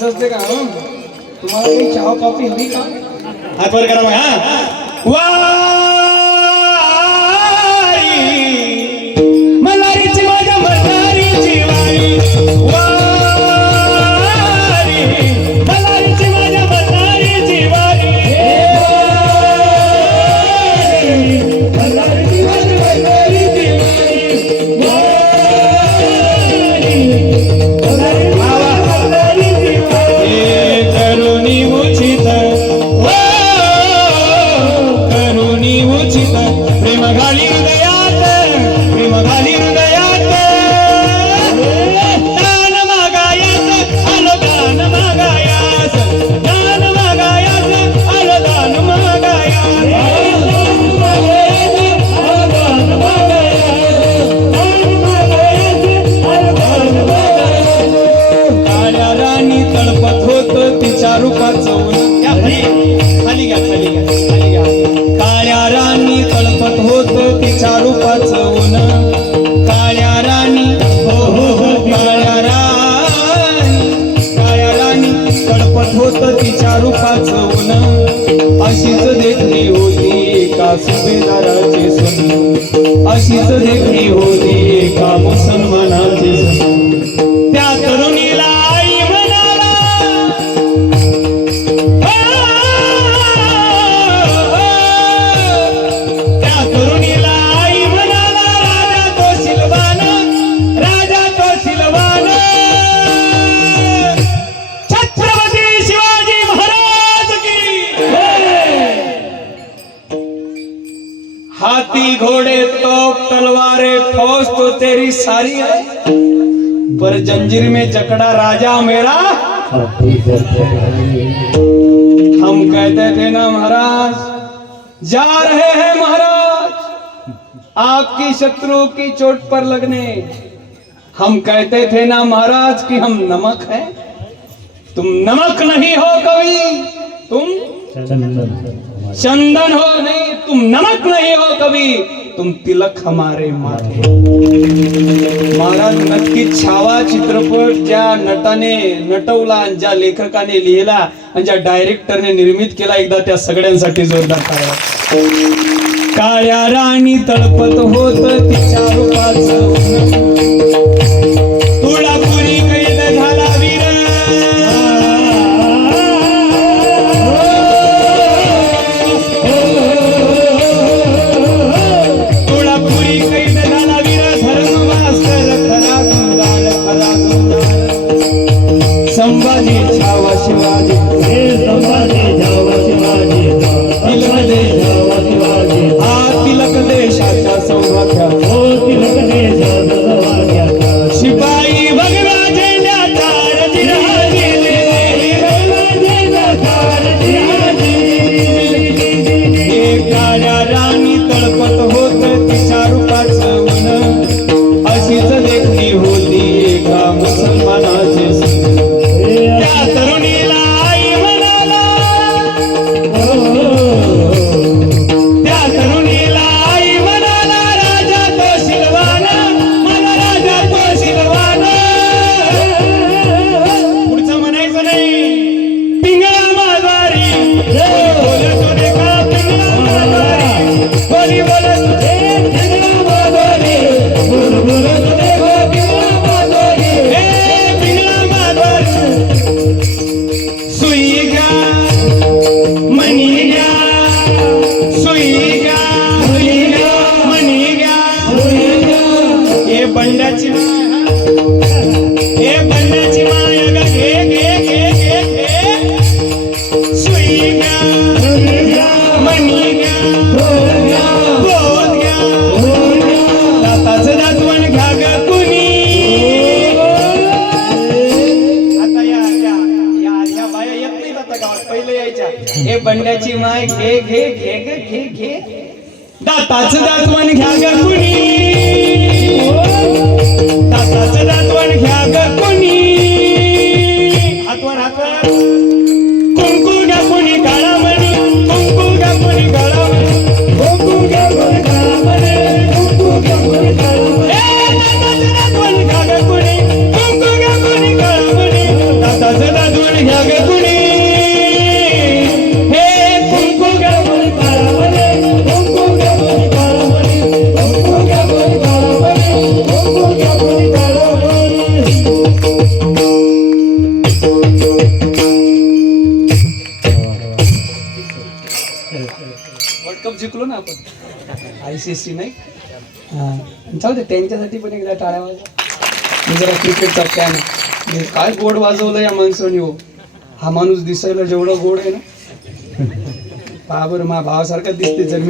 असं असते का तुम्हाला काही चहा कॉफी हवी का? हात वर करा मग हा. वारी अशीच देखी होती. तोप तलवारें फौज तो तेरी सारी है। पर जंजीर में जकड़ा राजा मेरा। हम कहते थे ना महाराज जा रहे हैं महाराज आपकी शत्रु की चोट पर लगने। हम कहते थे ना महाराज कि हम नमक हैं। तुम नमक नहीं हो कभी तुम चंदन हो नहीं तुम नमक नहीं हो कभी। तुम तिलक हमारे माथे। महाराज नक्कीच छावा चित्रपट ज्या नटाने नटवला आणि ज्या लेखकाने लिहिला आणि ज्या डायरेक्टरने निर्मित केला एकदा त्या सगळ्यांसाठी जोरदार टाळ्या काळ्या राणी तळपत होत तिच्या रूपाचं बंडाची माय हे. बंडाची माय ग घे घे घे घे घे. सुई मणी बोध दाताचं दातवण घ्या ग कुणी. आता या या या या बाया येत नाही आता गावात पहिले यायच्या. हे बंड्याची माय घे घे घे ग घे घे. दाताचं दातवण घ्या ग आय सी एस सी नाही? हां. जाऊ दे त्यांच्यासाठी पण एकदा टाळ्या वाजवा. मी जरा क्रिकेटचा फॅन आहे. काय गोड वाजवलं या माणसाने हो. हा माणूस दिसायला जेवढा गोड आहे ना. बाबर मा भावासारखा दिसते जर मी